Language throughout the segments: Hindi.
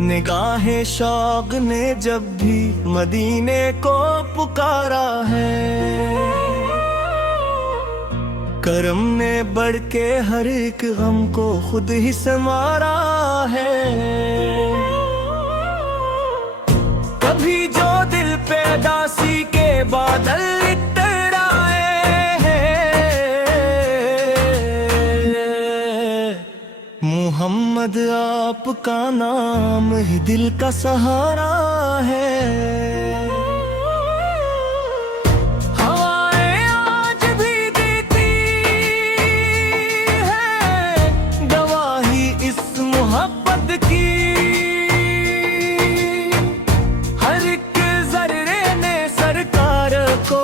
निगाहें शौक ने जब भी मदीने को पुकारा है, करम ने बढ़ के हर एक गम को खुद ही संवारा है। कभी जो दिल पे दासी के बादल मोहम्मद आपका नाम ही दिल का सहारा है। हवाएं आज भी देती है गवाही इस मोहब्बत की, हर एक जर्रे ने सरकार को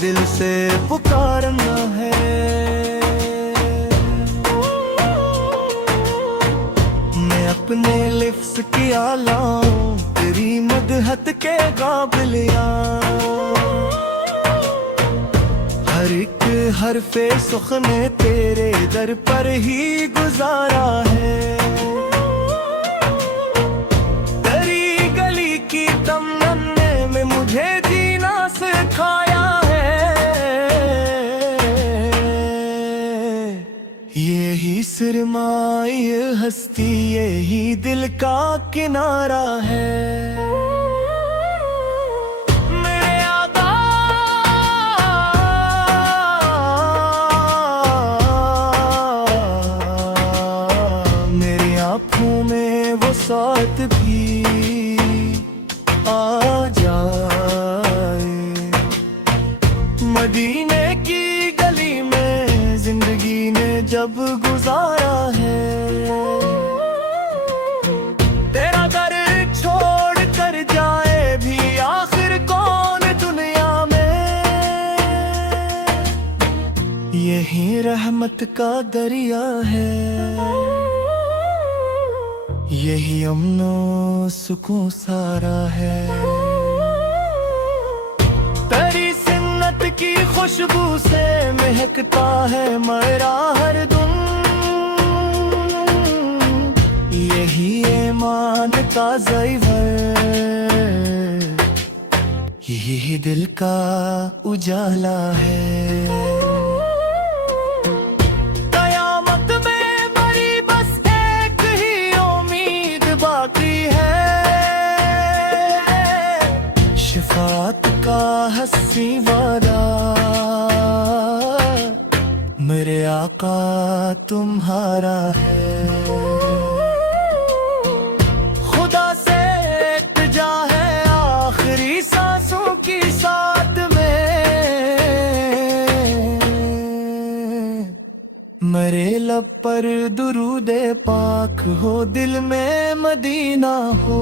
दिल से पुकारना है। अपने लिफ्स की आलाओं तेरी मदहत के काबिलियां, हर एक हरफे सुखने तेरे दर पर ही गुजारा है। तेरी गली की तमन्ने में मुझे जीना सिखाया है, यही सिरमाए हस्ती यही दिल का किनारा है। मेरे आका मेरी आँखों में वो साथ भी आ जाए, मदीने की गली में जिंदगी ने जब गुजारा है। तेरा दर छोड़ कर जाए भी आखिर कौन दुनिया में, यही रहमत का दरिया है, यही अमनो सुकून सारा है। तेरी सिन्नत की खुशबू से महकता है मेरा हर दम, यही ईमान का ज़ैवर, यही दिल का उजाला है। कयामत में बड़ी बस एक ही उम्मीद बाकी है, शिफात का हंसी वादा मेरे आका तुम्हारा है। खुदा से इल्तिजा है आखिरी सांसों की साथ में, मेरे लब पर दुरूद पाक हो, दिल में मदीना हो।